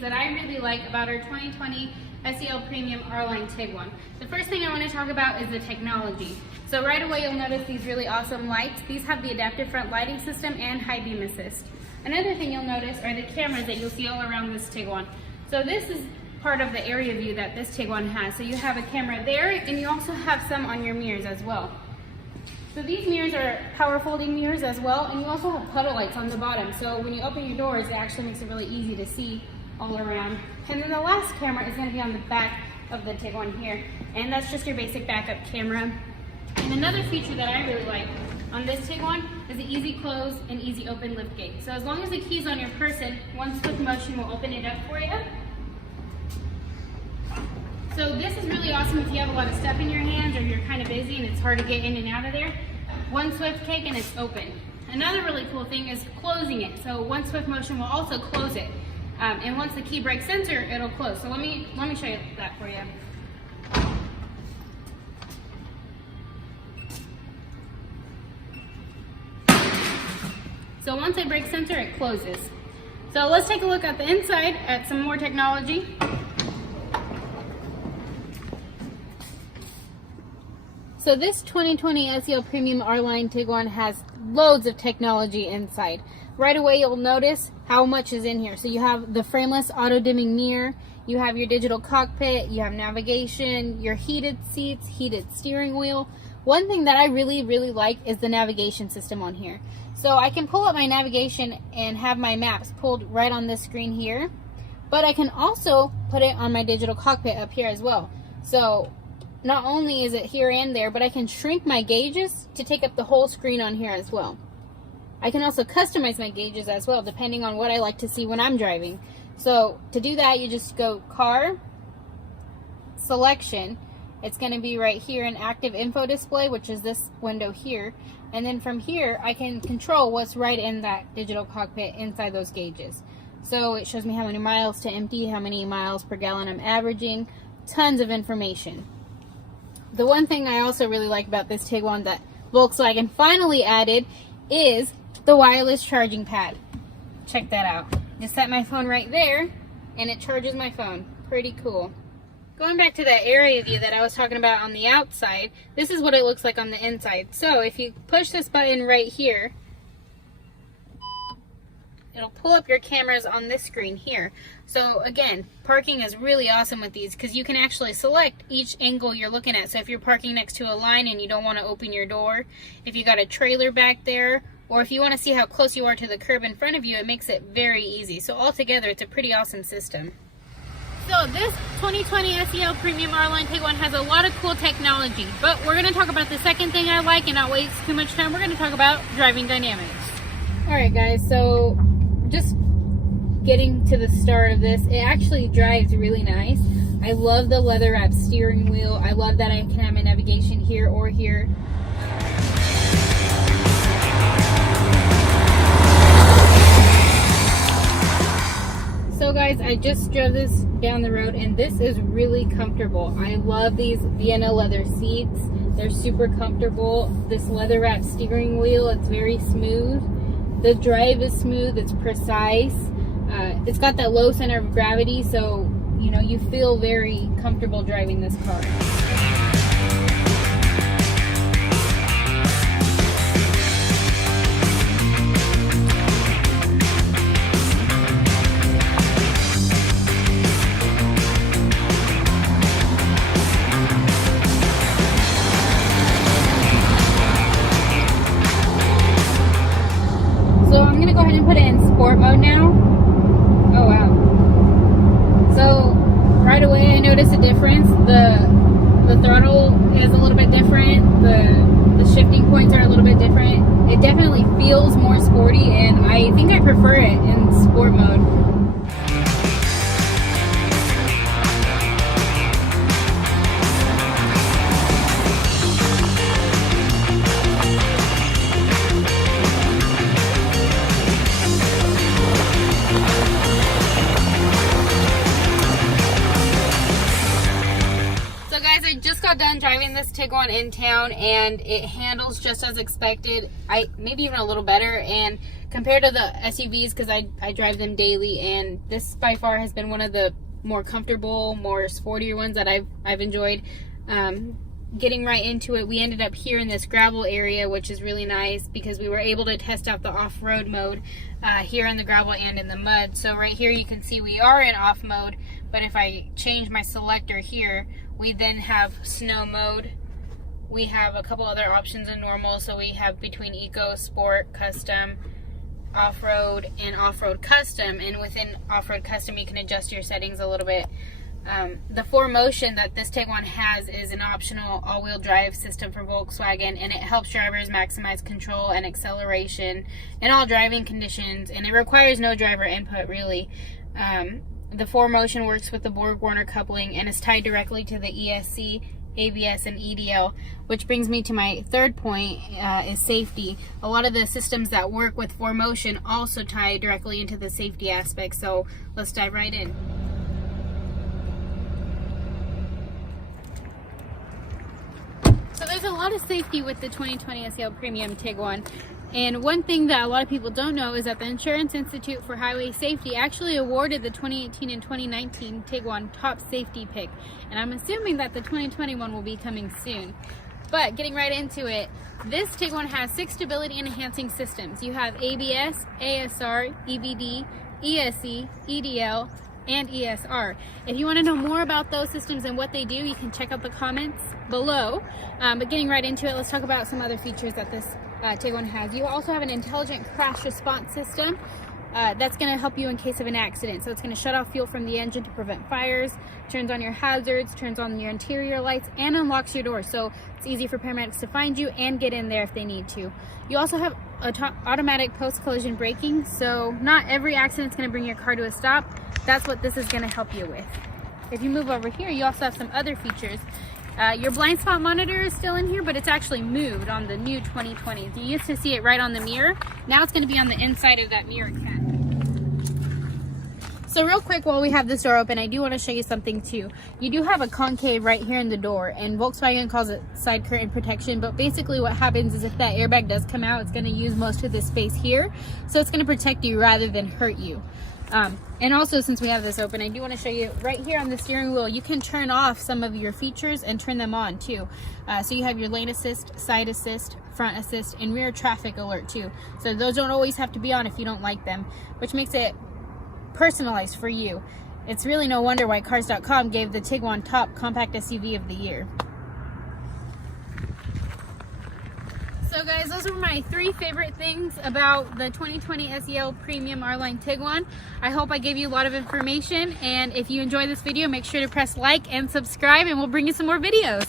things that I really like about our 2020 SEL Premium R-LINE TIGUAN. The first thing I want to talk about is the technology. So right away you'll notice these really awesome lights. These have the adaptive front lighting system and high beam assist. Another thing you'll notice are the cameras that you'll see all around this TIGUAN. So this is part of the area view that this TIGUAN has. So you have a camera there, and you also have some on your mirrors as well. So these mirrors are power folding mirrors as well, and you also have puddle lights on the bottom. So when you open your doors, it actually makes it really easy to see all around. And then the last camera is going to be on the back of the TIGUAN here, and that's just your basic backup camera. And another feature that I really like on this TIGUAN is the easy close and easy open lift gate. So as long as the key's on your person, one swift motion will open it up for you. So this is really awesome if you have a lot of stuff in your hands or you're kind of busy and it's hard to get in and out of there. One swift kick and it's open. Another really cool thing is closing it. So one swift motion will also close it. And once the key breaks center, it'll close. So let me show you that for you. So once I break center, it closes. So let's take a look at the inside at some more technology. So this 2020 SEL Premium R-LINE TIGUAN has loads of technology inside. Right away you'll notice how much is in here. So you have the frameless auto-dimming mirror, you have your digital cockpit, you have navigation, your heated seats, heated steering wheel. One thing that I really like is the navigation system on here. So I can pull up my navigation and have my maps pulled right on this screen here, but I can also put it on my digital cockpit up here as well. So not only is it here and there, but I can shrink my gauges to take up the whole screen on here as well. I can also customize my gauges as well, depending on what I like to see when I'm driving. So to do that, you just go Car, Selection. It's going to be right here in Active Info Display, which is this window here. And then from here, I can control what's right in that digital cockpit inside those gauges. So it shows me how many miles to empty, how many miles per gallon I'm averaging, tons of information. The one thing I also really like about this TIGUAN that Volkswagen finally added is the wireless charging pad. Check that out. Just set my phone right there and it charges my phone. Pretty cool. Going back to that area view that I was talking about on the outside, this is what it looks like on the inside. So if you push this button right here, it'll pull up your cameras on this screen here. So again, parking is really awesome with these because you can actually select each angle you're looking at. So if you're parking next to a line and you don't want to open your door, if you got a trailer back there, or if you want to see how close you are to the curb in front of you, it makes it very easy. So altogether, it's a pretty awesome system. So this 2020 SEL Premium R-LINE TIGUAN has a lot of cool technology, but we're going to talk about the second thing I like and not waste too much time. We're going to talk about driving dynamics. Alright guys, so just getting to the start of this, it actually drives really nice. I love the leather wrapped steering wheel. I love that I can have my navigation here or here. So guys, I just drove this down the road and this is really comfortable. I love these Vienna leather seats. They're super comfortable. This leather wrapped steering wheel, it's very smooth. The drive is smooth, it's precise. It's got that low center of gravity, so you know you feel very comfortable driving this car. So I'm gonna go ahead and put it in sport mode now. Oh wow. So right away I noticed a difference. The throttle is a little bit different. The shifting points are a little bit different. It definitely feels more sporty and I think I prefer it in sport mode. got done driving this Tiguan in town, and it handles just as expected. Maybe even a little better, and compared to the SUVs, because I drive them daily, and this by far has been one of the more comfortable, more sportier ones that I've enjoyed. Getting right into it, we ended up here in this gravel area, which is really nice because we were able to test out the off-road mode here in the gravel and in the mud. So right here you can see we are in off mode, but if I change my selector here, we then have snow mode. We have a couple other options in normal, so we have between eco, sport, custom, off-road, and off-road custom, and within off-road custom you can adjust your settings a little bit. The 4Motion that this Tiguan has is an optional all-wheel drive system for Volkswagen, and it helps drivers maximize control and acceleration in all driving conditions, and it requires no driver input really. The 4Motion works with the Borg-Warner coupling and is tied directly to the ESC, ABS, and EDL, which brings me to my third point, is safety. A lot of the systems that work with 4Motion also tie directly into the safety aspect, so let's dive right in. So there's a lot of safety with the 2020 SEL Premium Tiguan, and one thing that a lot of people don't know is that the Insurance Institute for Highway Safety actually awarded the 2018 and 2019 Tiguan top safety pick, and I'm assuming that the 2021 will be coming soon. But getting right into it, this Tiguan has 6 stability enhancing systems. You have ABS, ASR, EBD, ESC, EDL, and ESR. If you want to know more about those systems and what they do, you can check out the comments below. But getting right into it, let's talk about some other features that this Tiguan has. You also have an intelligent crash response system that's going to help you in case of an accident. So it's going to shut off fuel from the engine to prevent fires, turns on your hazards, turns on your interior lights, and unlocks your door. So it's easy for paramedics to find you and get in there if they need to. You also have automatic post-collision braking, so not every accident is going to bring your car to a stop. That's what this is going to help you with. If you move over here, you also have some other features. Your blind spot monitor is still in here, but it's actually moved on the new 2020s. You used to see it right on the mirror. Now it's going to be on the inside of that mirror cap. So real quick, while we have this door open, I do want to show you something too. You do have a concave right here in the door, and Volkswagen calls it side curtain protection, but basically what happens is if that airbag does come out, it's going to use most of this space here, so it's going to protect you rather than hurt you. And also, since we have this open, I do want to show you right here on the steering wheel, you can turn off some of your features and turn them on too. So you have your lane assist, side assist, front assist, and rear traffic alert too. So those don't always have to be on if you don't like them, which makes it personalized for you. It's really no wonder why Cars.com gave the Tiguan top compact SUV of the year. So guys, those are my 3 favorite things about the 2020 SEL Premium R-LINE Tiguan. I hope I gave you a lot of information, and if you enjoy this video, make sure to press like and subscribe, and we'll bring you some more videos.